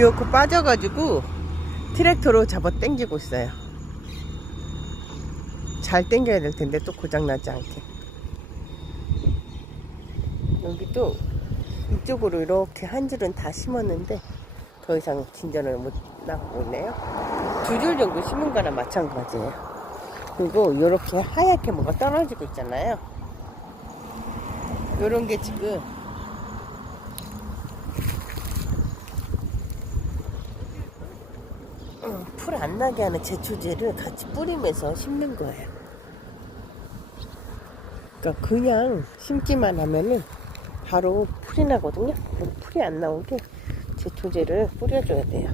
기어코 빠져가지고 트랙터로 잡아 당기고 있어요. 잘 당겨야 될 텐데 또 고장나지 않게. 여기도 이쪽으로 이렇게 한 줄은 다 심었는데 더 이상 진전을 못 나가고 있네요. 두 줄 정도 심은 거나 마찬가지예요. 그리고 이렇게 하얗게 뭐가 떨어지고 있잖아요. 요런 게 지금 풀 안 나게 하는 제초제를 같이 뿌리면서 심는 거예요. 그러니까 그냥 심기만 하면은 바로 풀이 나거든요. 풀이 안 나오게 제초제를 뿌려줘야 돼요.